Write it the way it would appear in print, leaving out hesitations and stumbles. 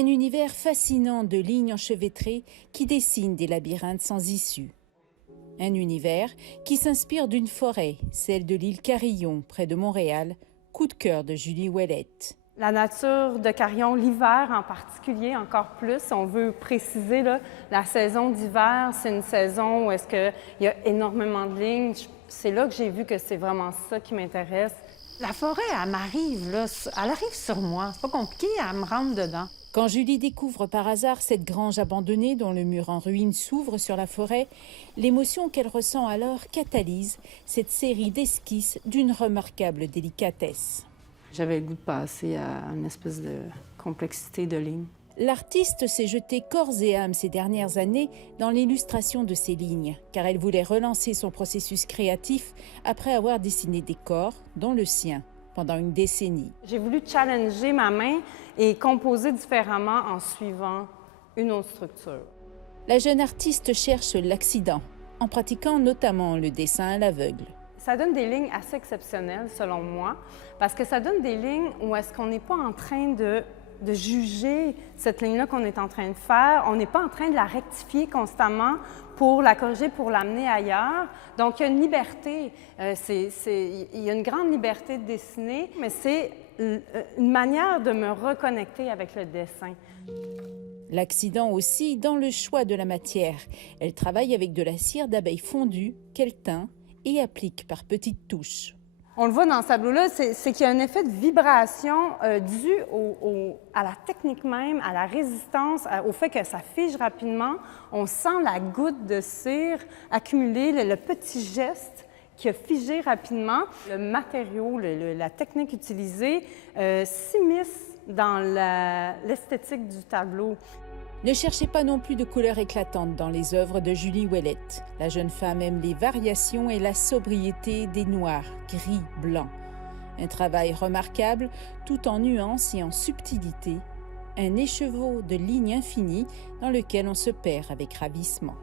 Un univers fascinant de lignes enchevêtrées qui dessinent des labyrinthes sans issue. Un univers qui s'inspire d'une forêt, celle de l'île Carillon, près de Montréal, coup de cœur de Julie Ouellette. La nature de Carillon, l'hiver en particulier, encore plus, on veut préciser, là, la saison d'hiver, c'est une saison où est-ce qu'il y a énormément de lignes. C'est là que j'ai vu que c'est vraiment ça qui m'intéresse. La forêt, elle m'arrive, là, elle arrive sur moi. C'est pas compliqué, elle me rentre dedans. Quand Julie découvre par hasard cette grange abandonnée dont le mur en ruine s'ouvre sur la forêt, l'émotion qu'elle ressent alors catalyse cette série d'esquisses d'une remarquable délicatesse. J'avais le goût de passer à une espèce de complexité de lignes. L'artiste s'est jeté corps et âme ces dernières années dans l'illustration de ces lignes, car elle voulait relancer son processus créatif après avoir dessiné des corps, dont le sien, pendant une décennie. J'ai voulu challenger ma main et composer différemment en suivant une autre structure. La jeune artiste cherche l'accident, en pratiquant notamment le dessin à l'aveugle. Ça donne des lignes assez exceptionnelles, selon moi, parce que ça donne des lignes où est-ce qu'on n'est pas en train de juger cette ligne-là qu'on est en train de faire. On n'est pas en train de la rectifier constamment pour la corriger, pour l'amener ailleurs. Donc, il y a une liberté. Il y a une grande liberté de dessiner, mais c'est une manière de me reconnecter avec le dessin. L'accident aussi dans le choix de la matière. Elle travaille avec de la cire d'abeille fondue qu'elle teint et applique par petites touches. On le voit dans ce tableau-là, c'est qu'il y a un effet de vibration dû à la technique même, à la résistance, au fait que ça fige rapidement. On sent la goutte de cire accumulée, le petit geste qui a figé rapidement. Le matériau, la technique utilisée s'immisce dans l'esthétique du tableau. Ne cherchez pas non plus de couleurs éclatantes dans les œuvres de Julie Ouellette. La jeune femme aime les variations et la sobriété des noirs, gris, blancs. Un travail remarquable, tout en nuances et en subtilité. Un écheveau de lignes infinies dans lequel on se perd avec ravissement.